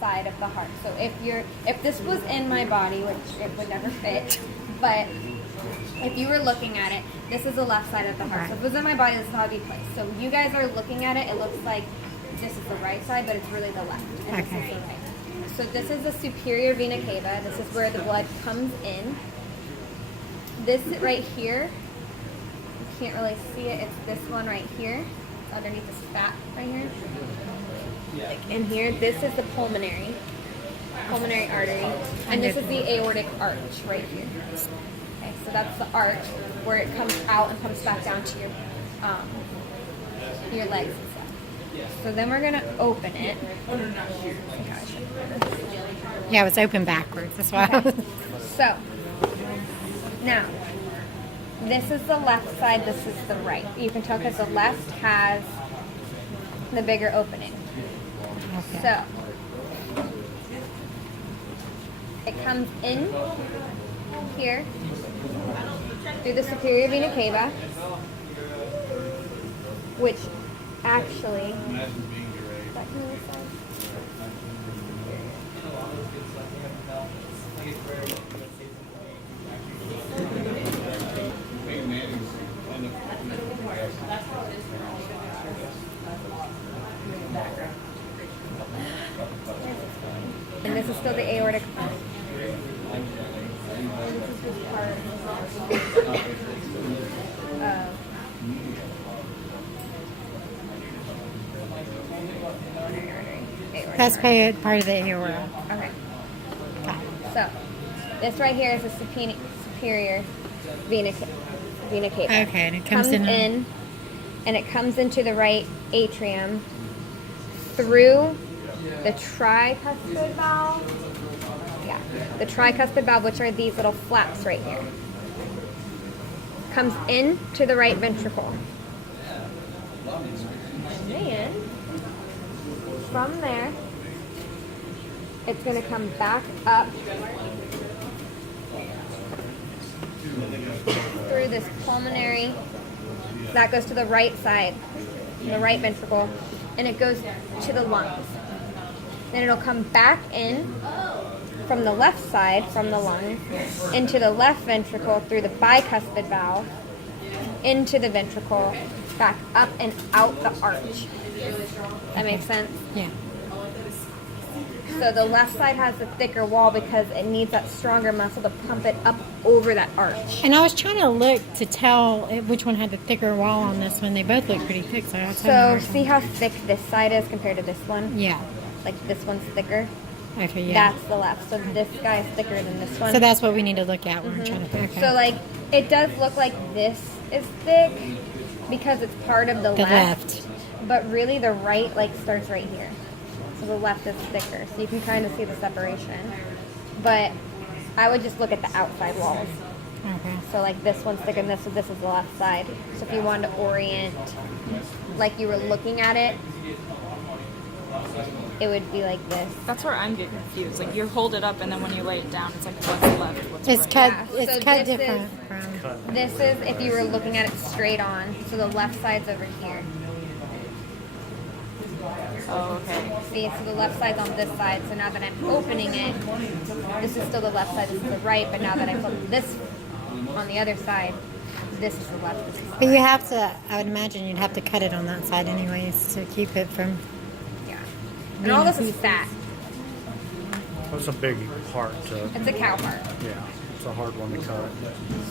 side of the heart. So if this was in my body, which it would never fit, but if you were looking at it, this is the left side of the heart. So if it was in my body, this is how it'd be placed. So you guys are looking at it, it looks like this is the right side, but it's really the left. And this is the right. So this is the superior vena cava. This is where the blood comes in. This right here, you can't really see it. It's this one right here, underneath this fat right here. Like in here, this is the pulmonary artery, and this is the aortic arch right here. Okay, so that's the arch where it comes out and comes back down to your legs and stuff. So then we're gonna open it. Yeah, it was open backwards. That's why. Okay. So now this is the left side. This is the right. You can tell because the left has the bigger opening. Okay. So it comes in here through the superior vena cava, which actually and this is still the aortic part. This is just part of That's part of the aorta. Okay. So this right here is the superior vena cava. Okay, and it comes in, and it comes into the right atrium through the tricuspid valve. Yeah, the tricuspid valve, which are these little flaps right here. Comes into the right ventricle. And then from there, it's going to come back up through this pulmonary. That goes to the right side, the right ventricle, and it goes to the lungs. Then it'll come back in from the left side, from the lung, into the left ventricle through the bicuspid valve, into the ventricle, back up and out the arch. That makes sense? Yeah. So the left side has the thicker wall because it needs that stronger muscle to pump it up over that arch. And I was trying to look to tell which one had the thicker wall on this one. They both look pretty thick. So see how thick this side is compared to this one? Yeah. Like this one's thicker? Okay, yeah. That's the left. So this guy's thicker than this one. So that's what we need to look at when we're trying to pick. Okay. So like it does look like this is thick because it's part of the left. But really the right like starts right here. So the left is thicker. So you can kind of see the separation. But I would just look at the outside walls. Okay. So like this one's thicker than this, so this is the left side. So if you wanted to orient like you were looking at it, it would be like this. That's where I'm getting confused. Like you hold it up and then when you lay it down, it's like what's left, what's It's right. cut. Yeah, It's so cut this different. This is if you were looking at it straight on. So the left side's over here. Oh, okay. See, so the left side's on this side. So now that I'm opening it, this is still the left side, this is the right. But now that I put this on the other side, this is the left. This is the But you right. have to. I would imagine you'd have to cut it on that side anyways to keep it from. Yeah. And all this is fat. That's a big part to, It's a cow part. yeah, it's a hard one to cut.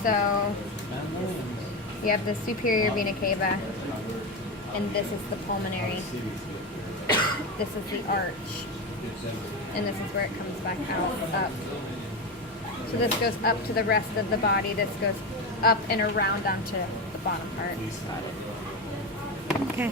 So you have the superior vena cava, and this is the pulmonary. This is the arch, and this is where it comes back out, up. So this goes up to the rest of the body. This goes up and around onto the bottom part. Okay.